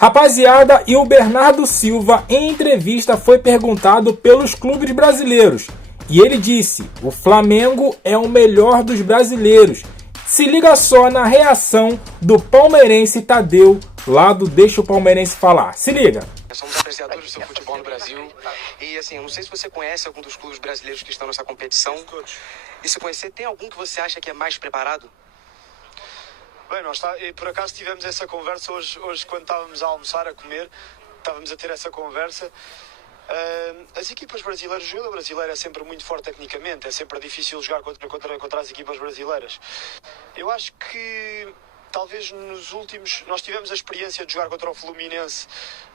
Rapaziada, e o Bernardo Silva, em entrevista, foi perguntado pelos clubes brasileiros. E ele disse: o Flamengo é o melhor dos brasileiros. Se liga só na reação do palmeirense Tadeu, lá do Deixa o Palmeirense Falar. Se liga. Somos apreciadores do seu futebol no Brasil. E assim, eu não sei se você conhece algum dos clubes brasileiros que estão nessa competição. E se conhecer, tem algum que você acha que é mais preparado? Bem, por acaso tivemos essa conversa hoje quando estávamos a almoçar, a comer, estávamos a ter essa conversa. As equipas brasileiras, o jogador brasileiro é sempre muito forte tecnicamente, é sempre difícil jogar contra as equipas brasileiras. Eu acho que talvez nos últimos... Nós tivemos a experiência de jogar contra o Fluminense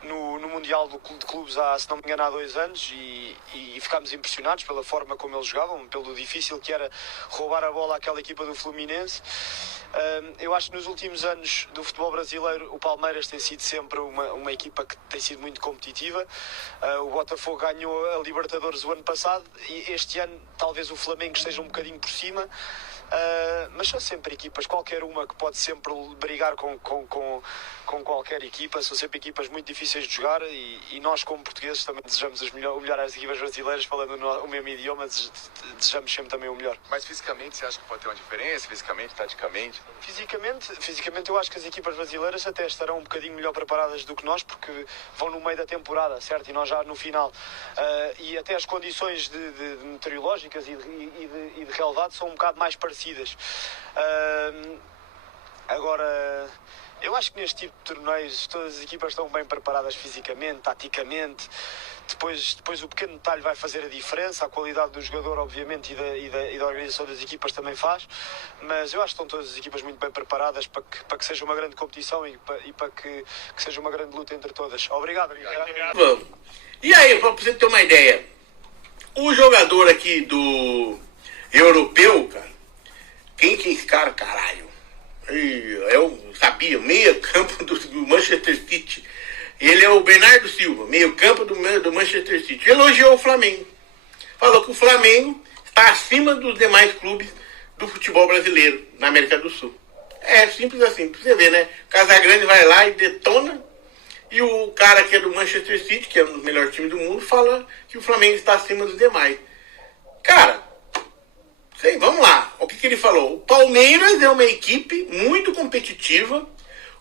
no Mundial de Clubes há, se não me engano, há 2 anos e ficámos impressionados pela forma como eles jogavam, pelo difícil que era roubar a bola àquela equipa do Fluminense. Eu acho que nos últimos anos do futebol brasileiro o Palmeiras tem sido sempre uma equipa que tem sido muito competitiva. O Botafogo ganhou a Libertadores o ano passado e este ano talvez o Flamengo esteja um bocadinho por cima. Mas são sempre equipas, qualquer uma que pode sempre brigar com qualquer equipa, são sempre equipas muito difíceis de jogar e nós como portugueses também desejamos o melhor às equipas brasileiras, falando o mesmo idioma, desejamos sempre também o melhor. Mas fisicamente você acha que pode ter uma diferença, fisicamente, taticamente? Fisicamente eu acho que as equipas brasileiras até estarão um bocadinho melhor preparadas do que nós, porque vão no meio da temporada, certo? E nós já no final. E até as condições de meteorológicas e de realidade são um bocado mais parecidas. Agora, eu acho que neste tipo de torneios todas as equipas estão bem preparadas fisicamente, taticamente. Depois o pequeno detalhe vai fazer a diferença, a qualidade do jogador, obviamente, e da organização das equipas também faz, mas eu acho que estão todas as equipas muito bem preparadas para que seja uma grande competição e para que seja uma grande luta entre todas. Obrigado. Vamos. E aí, para você ter uma ideia, o jogador aqui do europeu, cara, quem que é esse cara, caralho? Eu sabia, meia campo do Manchester City. Ele é o Bernardo Silva, meio campo do Manchester City. Elogiou o Flamengo. Falou que o Flamengo está acima dos demais clubes do futebol brasileiro na América do Sul. É simples assim, pra você ver, né? Casagrande vai lá e detona. E o cara que é do Manchester City, que é um dos melhores times do mundo, fala que o Flamengo está acima dos demais. Cara, sei, vamos lá. O que ele falou? O Palmeiras é uma equipe muito competitiva.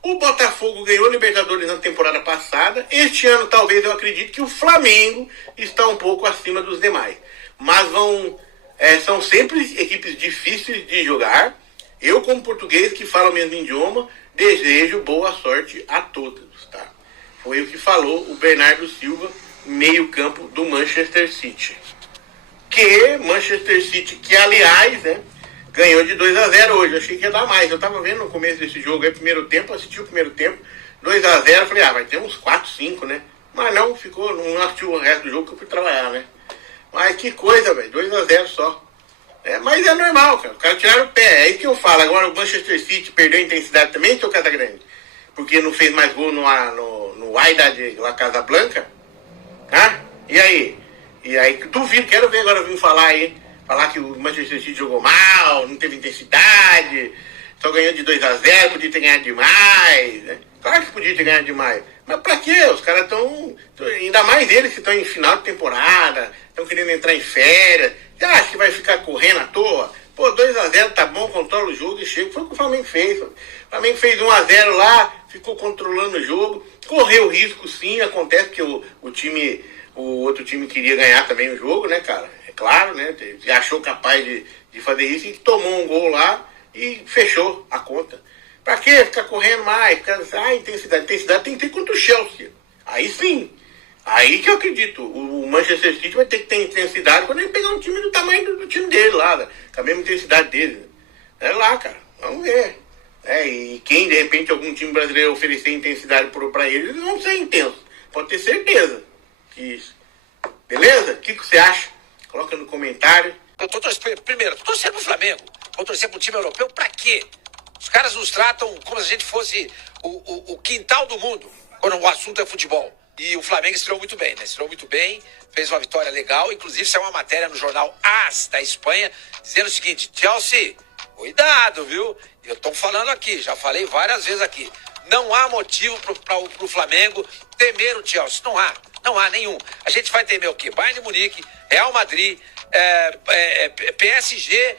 O Botafogo ganhou a Libertadores na temporada passada. Este ano, talvez, eu acredito que o Flamengo está um pouco acima dos demais. Mas são sempre equipes difíceis de jogar. Eu, como português que falo o mesmo idioma, desejo boa sorte a todos, tá? Foi o que falou o Bernardo Silva, meio campo do Manchester City. Manchester City, que aliás, né, ganhou de 2-0 hoje. Eu achei que ia dar mais. Eu tava vendo no começo desse jogo aí, primeiro tempo, assisti o primeiro tempo, 2-0, falei, vai ter uns 4, 5, né? Mas não, não assisti o resto do jogo que eu fui trabalhar, né? Mas que coisa, velho, 2-0 só. Mas é normal, cara. O cara tiraram o pé. É aí que eu falo. Agora o Manchester City perdeu a intensidade também, seu Casagrande? Porque não fez mais gol no Wydad La Casablanca? E aí? Duvido, quero ver agora vir falar aí. Falar que o Manchester City jogou mal, não teve intensidade, só ganhou de 2-0, podia ter ganhado demais, né? Claro que podia ter ganhado demais. Mas pra quê? Os caras estão... Ainda mais eles que estão em final de temporada, estão querendo entrar em férias. Você acha que vai ficar correndo à toa? 2-0 tá bom, controla o jogo e chega. Foi o que o Flamengo fez. O Flamengo fez 1-0 lá, ficou controlando o jogo. Correu risco sim, acontece que o outro time queria ganhar também o jogo, né, cara? É claro, né? Achou capaz de fazer isso e tomou um gol lá e fechou a conta. Pra quê? Ficar correndo mais? Intensidade. Intensidade tem que ter contra o Chelsea. Aí sim. Aí que eu acredito. O Manchester City vai ter que ter intensidade quando ele pegar um time do tamanho do time dele lá, com a mesma intensidade dele. É lá, cara. Vamos ver. E quem, de repente, algum time brasileiro oferecer intensidade pra eles vão ser intensos. Pode ter certeza disso. Beleza? O que você acha? Coloca no comentário. Eu tô torcendo pro Flamengo. Vou torcer pro time europeu pra quê? Os caras nos tratam como se a gente fosse o quintal do mundo, quando o assunto é futebol. E o Flamengo estreou muito bem, né? Estreou muito bem, fez uma vitória legal. Inclusive, saiu uma matéria no jornal AS da Espanha, dizendo o seguinte: Chelsea, cuidado, viu? Eu tô falando aqui, já falei várias vezes aqui. Não há motivo para o Flamengo temer o Chelsea. Não há nenhum. A gente vai temer o quê? Bayern de Munique, Real Madrid, PSG,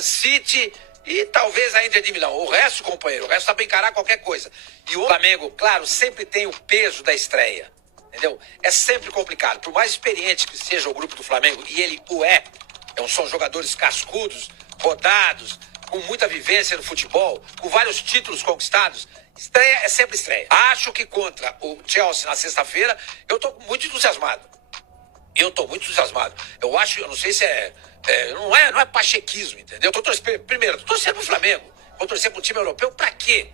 City e talvez a Inter de Milão. O resto, companheiro, o resto dá para encarar qualquer coisa. E o Flamengo, claro, sempre tem o peso da estreia. Entendeu? É sempre complicado. Por mais experiente que seja o grupo do Flamengo, e ele o é, são jogadores cascudos, rodados, com muita vivência no futebol, com vários títulos conquistados, estreia é sempre estreia. Acho que contra o Chelsea na sexta-feira, eu tô muito entusiasmado. Eu acho, eu não sei se não é pachequismo, entendeu? Primeiro, tô torcendo pro Flamengo. Vou torcer pro time europeu pra quê?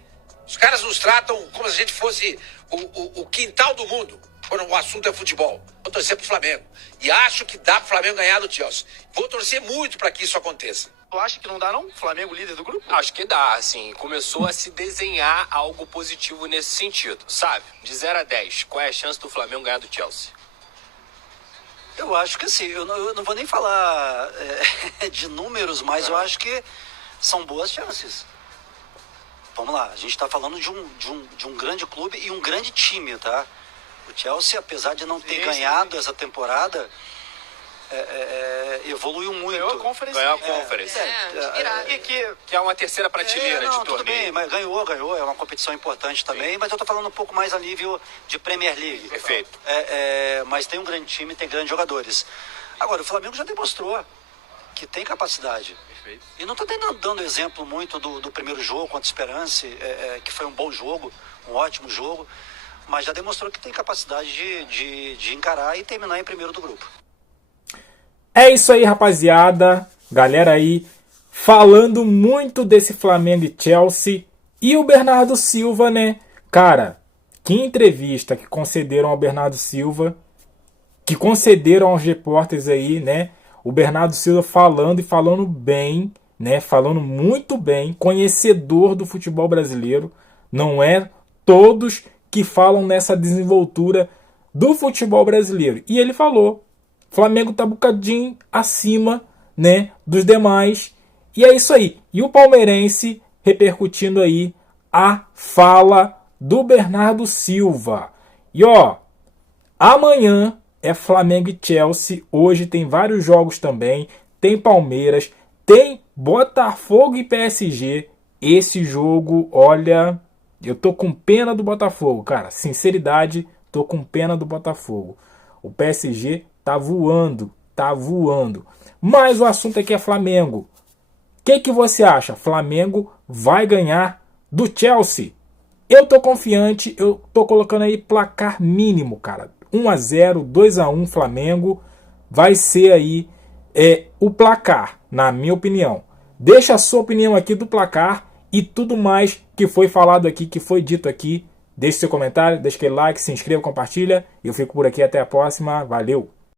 Os caras nos tratam como se a gente fosse o quintal do mundo, quando o assunto é futebol. Vou torcer pro Flamengo. E acho que dá pro Flamengo ganhar do Chelsea. Vou torcer muito pra que isso aconteça. Tu acha que não dá, não? Flamengo líder do grupo? Acho que dá, assim. Começou a se desenhar algo positivo nesse sentido, sabe? De 0 a 10, qual é a chance do Flamengo ganhar do Chelsea? Eu acho que assim, eu não vou nem falar de números, mas eu acho que são boas chances. Vamos lá, a gente está falando de um grande clube e um grande time, tá? O Chelsea, apesar de não ter ganhado essa temporada, evoluiu muito. Ganhou a Conference. Que é uma terceira prateleira de tudo torneio. bem, mas ganhou, é uma competição importante também, mas eu tô falando um pouco mais a nível de Premier League. Perfeito. Mas tem um grande time, tem grandes jogadores. Agora, o Flamengo já demonstrou que tem capacidade. Perfeito. E não tô dando exemplo muito do primeiro jogo contra o Esperance, que foi um bom jogo, um ótimo jogo, mas já demonstrou que tem capacidade de encarar e terminar em primeiro do grupo. É isso aí, rapaziada. Galera aí falando muito desse Flamengo e Chelsea. E o Bernardo Silva, né? Cara, que entrevista que concederam ao Bernardo Silva, que concederam aos repórteres aí, né? O Bernardo Silva falando e falando bem, né? Falando muito bem, conhecedor do futebol brasileiro. Não é todos que falam nessa desenvoltura do futebol brasileiro. E ele falou: Flamengo tá um bocadinho acima, né, dos demais. E é isso aí. E o palmeirense repercutindo aí a fala do Bernardo Silva. E ó, amanhã é Flamengo e Chelsea. Hoje tem vários jogos também. Tem Palmeiras, tem Botafogo e PSG. Esse jogo, olha, eu tô com pena do Botafogo, cara. Sinceridade, tô com pena do Botafogo. O PSG tá voando. Mas o assunto aqui é Flamengo. O que você acha? Flamengo vai ganhar do Chelsea? Eu tô confiante, eu tô colocando aí placar mínimo, cara. 1-0, 2-1 Flamengo. Vai ser aí o placar, na minha opinião. Deixa a sua opinião aqui do placar e tudo mais que foi falado aqui, que foi dito aqui. Deixe seu comentário, deixa aquele like, se inscreva, compartilha. Eu fico por aqui, até a próxima. Valeu!